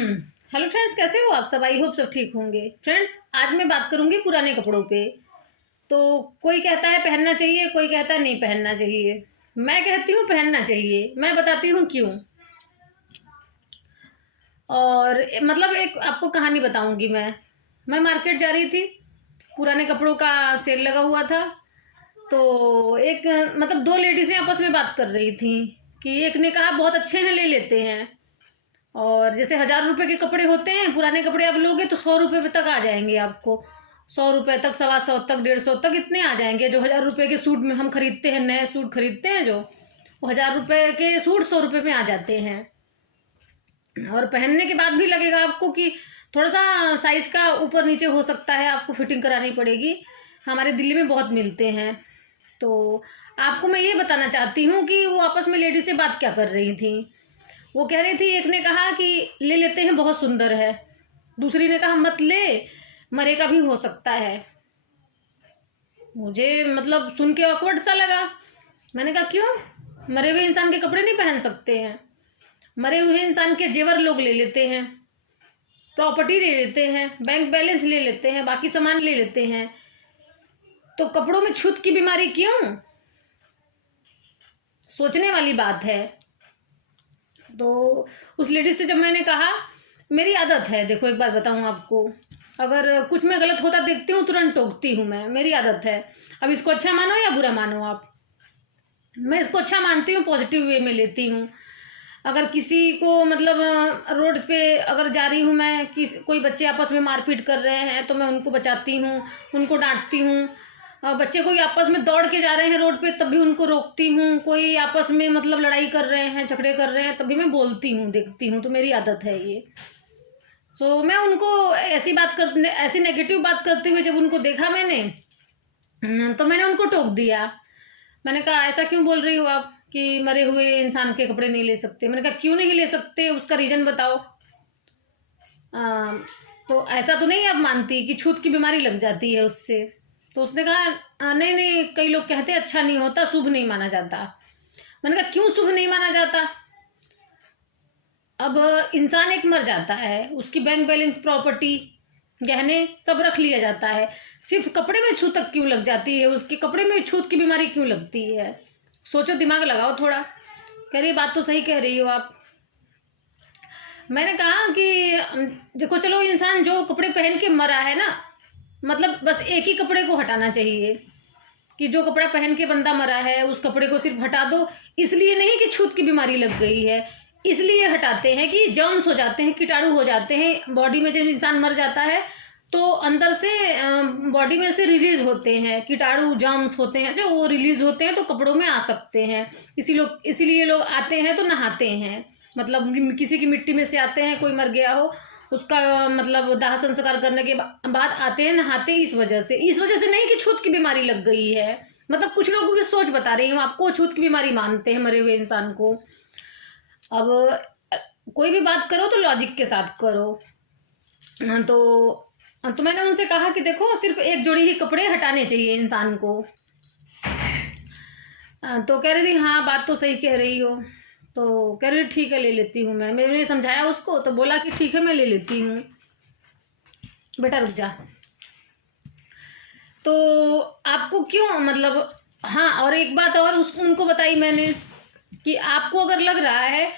Hello friends, कैसे हो आप सब? आई होप सब ठीक होंगे। फ्रेंड्स, आज मैं बात करूंगी पुराने कपड़ों पे। तो कोई कहता है पहनना चाहिए, कोई कहता है नहीं पहनना चाहिए। मैं कहती हूँ पहनना चाहिए। मैं बताती हूँ क्यों। और मतलब एक आपको कहानी बताऊंगी। मैं मार्केट जा रही थी, पुराने कपड़ों का सेल लगा हुआ था। तो एक मतलब दो लेडीज़ें आपस में बात कर रही थी कि एक ने कहा बहुत अच्छे हैं, ले लेते हैं। और जैसे 1,000 रुपए के कपड़े होते हैं, पुराने कपड़े आप लोगे तो 100 रुपये तक आ जाएंगे आपको। 100 रुपये तक, 125 तक, 150 तक, इतने आ जाएंगे। जो 1,000 रुपये के सूट में हम खरीदते हैं, नए सूट खरीदते हैं जो, वो 1,000 रुपये के सूट 100 रुपये में आ जाते हैं। और पहनने के बाद भी लगेगा आपको कि थोड़ा सा साइज का ऊपर नीचे हो सकता है, आपको फिटिंग करानी पड़ेगी। हमारे दिल्ली में बहुत मिलते हैं। तो आपको मैं ये बताना चाहती हूँ कि वो आपस में लेडी से बात क्या कर रही थी। वो कह रही थी, एक ने कहा कि ले लेते हैं, बहुत सुंदर है। दूसरी ने कहा मत ले, मरे का भी हो सकता है। मुझे मतलब सुन के ऑकवर्ड सा लगा। मैंने कहा क्यों? मरे हुए इंसान के कपड़े नहीं पहन सकते हैं? मरे हुए इंसान के जेवर लोग ले लेते हैं, प्रॉपर्टी ले लेते हैं, बैंक बैलेंस ले लेते हैं, बाकी सामान ले लेते हैं। तो कपड़ों में छूत की बीमारी क्यों? सोचने वाली बात है। तो उस लेडीज से जब मैंने कहा, मेरी आदत है, देखो एक बार बताऊं आपको, अगर कुछ मैं गलत होता देखती हूँ तुरंत टोकती हूँ। मैं, मेरी आदत है। अब इसको अच्छा मानो या बुरा मानो आप, मैं इसको अच्छा मानती हूँ, पॉजिटिव वे में लेती हूँ। अगर किसी को मतलब रोड पे अगर जा रही हूँ मैं, कोई बच्चे आपस में मारपीट कर रहे हैं तो मैं उनको बचाती हूँ, उनको डांटती हूँ। बच्चे कोई आपस में दौड़ के जा रहे हैं रोड पे, तब भी उनको रोकती हूँ। कोई आपस में मतलब लड़ाई कर रहे हैं, झगड़े कर रहे हैं, तब भी मैं बोलती हूँ, देखती हूँ। तो मेरी आदत है ये। सो मैं उनको ऐसी नेगेटिव बात करते हुए जब उनको देखा मैंने, तो मैंने उनको टोक दिया। मैंने कहा ऐसा क्यों बोल रही हो आप कि मरे हुए इंसान के कपड़े नहीं ले सकते? मैंने कहा क्यों नहीं ले सकते, उसका रीजन बताओ। आ, तो ऐसा तो नहीं आप मानती कि छूत की बीमारी लग जाती है उससे? तो उसने कहा नहीं नहीं, कई लोग कहते हैं अच्छा नहीं होता, शुभ नहीं माना जाता। मैंने कहा क्यों शुभ नहीं माना जाता? अब इंसान एक मर जाता है, उसकी बैंक बैलेंस, प्रॉपर्टी, गहने सब रख लिया जाता है, सिर्फ कपड़े में छूत तक क्यों लग जाती है? उसके कपड़े में छूत की बीमारी क्यों लगती है? सोचो, दिमाग लगाओ थोड़ा। कह रही बात तो सही कह रही हो आप। मैंने कहा कि देखो, चलो इंसान जो कपड़े पहन के मरा है ना, मतलब बस एक ही कपड़े को हटाना चाहिए कि जो कपड़ा पहन के बंदा मरा है उस कपड़े को सिर्फ हटा दो। इसलिए नहीं कि छूत की बीमारी लग गई है, इसलिए हटाते हैं कि जर्म्स हो जाते हैं, कीटाणु हो जाते हैं बॉडी में। जब इंसान मर जाता है तो अंदर से बॉडी में से रिलीज होते हैं कीटाणु, जर्म्स होते हैं जो, वो रिलीज होते हैं तो कपड़ों में आ सकते हैं। इसीलिए लोग आते हैं तो नहाते हैं। मतलब किसी की मिट्टी में से आते हैं, कोई मर गया हो, उसका मतलब दाह संस्कार करने के बाद आते हैं, नहाते हैं। इस वजह से नहीं कि छूत की बीमारी लग गई है। मतलब कुछ लोगों की सोच बता रही हूँ आपको, छूत की बीमारी मानते हैं मरे हुए इंसान को। अब कोई भी बात करो तो लॉजिक के साथ करो। हाँ, तो मैंने उनसे कहा कि देखो, सिर्फ एक जोड़ी ही कपड़े हटाने चाहिए इंसान को। तो कह रही थी हाँ बात तो सही कह रही हो। तो कह रही ठीक है ले लेती हूँ। मैंने समझाया उसको, तो बोला कि ठीक है मैं ले लेती हूँ। बेटा रुक जा। तो आपको क्यों मतलब, हाँ, और एक बात और उनको बताई मैंने कि आपको अगर लग रहा है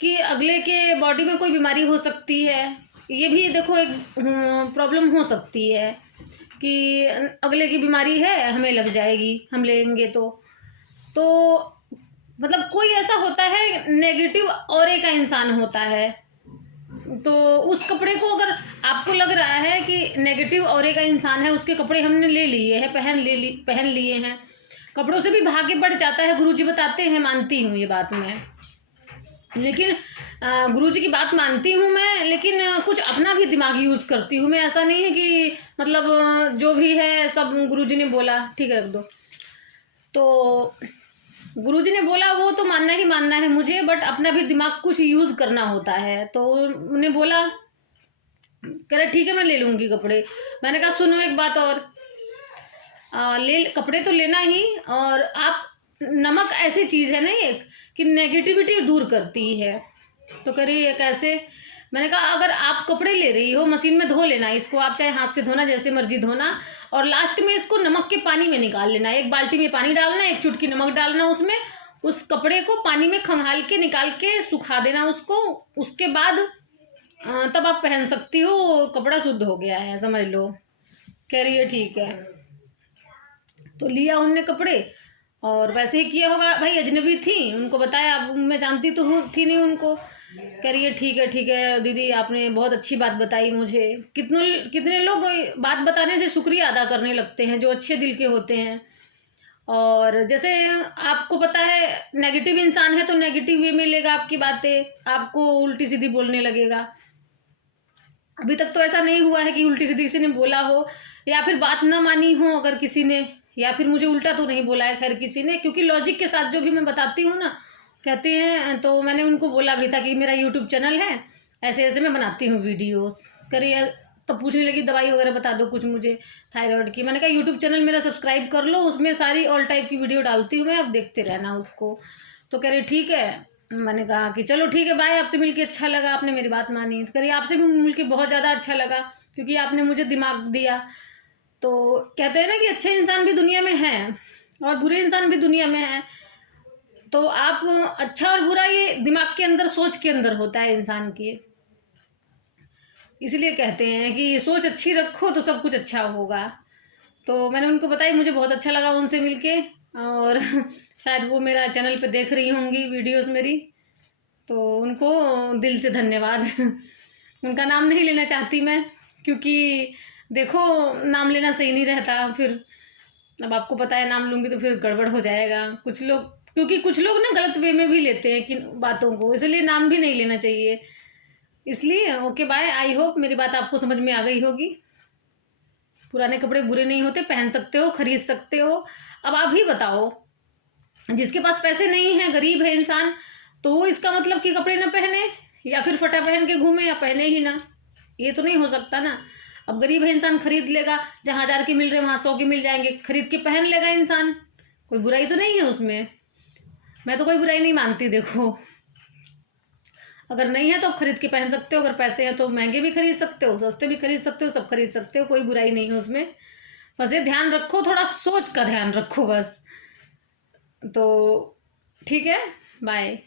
कि अगले के बॉडी में कोई बीमारी हो सकती है, ये भी देखो एक प्रॉब्लम हो सकती है कि अगले की बीमारी है, हमें लग जाएगी, हम लेंगे तो मतलब कोई ऐसा होता है, नेगेटिव ऑरे का इंसान होता है। तो उस कपड़े को अगर आपको लग रहा है कि नेगेटिव ऑरे का इंसान है, उसके कपड़े हमने ले लिए हैं, पहन लिए हैं, कपड़ों से भी भाग्य बढ़ जाता है, गुरुजी बताते हैं, मानती हूँ ये बात मैं। लेकिन गुरुजी की बात मानती हूँ मैं, लेकिन कुछ अपना भी दिमाग यूज़ करती हूँ मैं। ऐसा नहीं है कि मतलब जो भी है सब गुरुजी ने बोला ठीक है रख दो। तो गुरुजी ने बोला वो तो मानना ही मानना है मुझे, बट अपना भी दिमाग कुछ यूज़ करना होता है। तो उन्हें बोला, कह रहे ठीक है मैं ले लूँगी कपड़े। मैंने कहा सुनो एक बात और, ले कपड़े तो लेना ही, और आप, नमक ऐसी चीज़ है ना एक, कि नेगेटिविटी दूर करती है। तो कह रही है कैसे? मैंने कहा अगर आप कपड़े ले रही हो मशीन में धो लेना इसको, आप चाहे हाथ से धोना, जैसे मर्जी धोना, और लास्ट में इसको नमक के पानी में निकाल लेना। एक बाल्टी में पानी डालना, एक चुटकी नमक डालना उसमें, उस कपड़े को पानी में खंगाल के निकाल के सुखा देना उसको, उसके बाद तब आप पहन सकती हो, कपड़ा शुद्ध हो गया है समझ लो। कह रही है ठीक है। तो लिया उनने कपड़े और वैसे ही किया होगा, भाई अजनबी थी, उनको बताया, अब मैं जानती तो थी नहीं उनको। कह रही है ठीक है दीदी, आपने बहुत अच्छी बात बताई मुझे। कितने लोग बात बताने से शुक्रिया अदा करने लगते हैं जो अच्छे दिल के होते हैं। और जैसे आपको पता है नेगेटिव इंसान है तो नेगेटिव वे में लेगा आपकी बातें, आपको उल्टी सीधी बोलने लगेगा। अभी तक तो ऐसा नहीं हुआ है कि उल्टी सीधी किसी ने बोला हो या फिर बात ना मानी हो अगर किसी ने, या फिर मुझे उल्टा तो नहीं बोला है खैर किसी ने, क्योंकि लॉजिक के साथ जो भी मैं बताती हूँ ना, कहते हैं, तो मैंने उनको बोला भी था कि मेरा यूट्यूब चैनल है, ऐसे ऐसे मैं बनाती हूँ वीडियोस। करिए तो पूछने लगी दवाई वगैरह बता दो कुछ मुझे थायराइड की। मैंने कहा यूट्यूब चैनल मेरा सब्सक्राइब कर लो, उसमें सारी ऑल टाइप की वीडियो डालती हूँ मैं, आप देखते रहना उसको। तो कह रही ठीक है। मैंने कहा कि चलो ठीक है बाय, आपसे मिलके अच्छा लगा, आपने मेरी बात मानी। तो करिए आपसे भी मिलके बहुत ज़्यादा अच्छा लगा क्योंकि आपने मुझे दिमाग दिया। तो कहते हैं ना कि अच्छे इंसान भी दुनिया में हैं और बुरे इंसान भी दुनिया में हैं। तो आप अच्छा और बुरा ये दिमाग के अंदर, सोच के अंदर होता है इंसान के। इसलिए कहते हैं कि सोच अच्छी रखो तो सब कुछ अच्छा होगा। तो मैंने उनको बताया, मुझे बहुत अच्छा लगा उनसे मिलके, और शायद वो मेरा चैनल पे देख रही होंगी वीडियोस मेरी, तो उनको दिल से धन्यवाद। उनका नाम नहीं लेना चाहती मैं क्योंकि देखो नाम लेना सही नहीं रहता फिर। अब आपको पता है नाम लूँगी तो फिर गड़बड़ हो जाएगा। कुछ लोग, क्योंकि कुछ लोग ना गलत वे में भी लेते हैं कि बातों को, इसलिए नाम भी नहीं लेना चाहिए। इसलिए ओके बाय, आई होप मेरी बात आपको समझ में आ गई होगी। पुराने कपड़े बुरे नहीं होते, पहन सकते हो, खरीद सकते हो। अब आप ही बताओ, जिसके पास पैसे नहीं है, गरीब है इंसान, तो वो इसका मतलब कि कपड़े ना पहने या फिर फटा पहन के घूमे या पहने ही ना, ये तो नहीं हो सकता ना। अब गरीब है इंसान खरीद लेगा, जहाँ 1000 के मिल रहे वहाँ 100 के मिल जाएंगे, खरीद के पहन लेगा इंसान, कोई बुराई तो नहीं है उसमें। मैं तो कोई बुराई नहीं मानती। देखो अगर नहीं है तो आप खरीद के पहन सकते हो, अगर पैसे हैं तो महंगे भी खरीद सकते हो, सस्ते भी खरीद सकते हो, सब खरीद सकते हो, कोई बुराई नहीं है उसमें। बस ये ध्यान रखो, थोड़ा सोच का ध्यान रखो बस। तो ठीक है, बाय।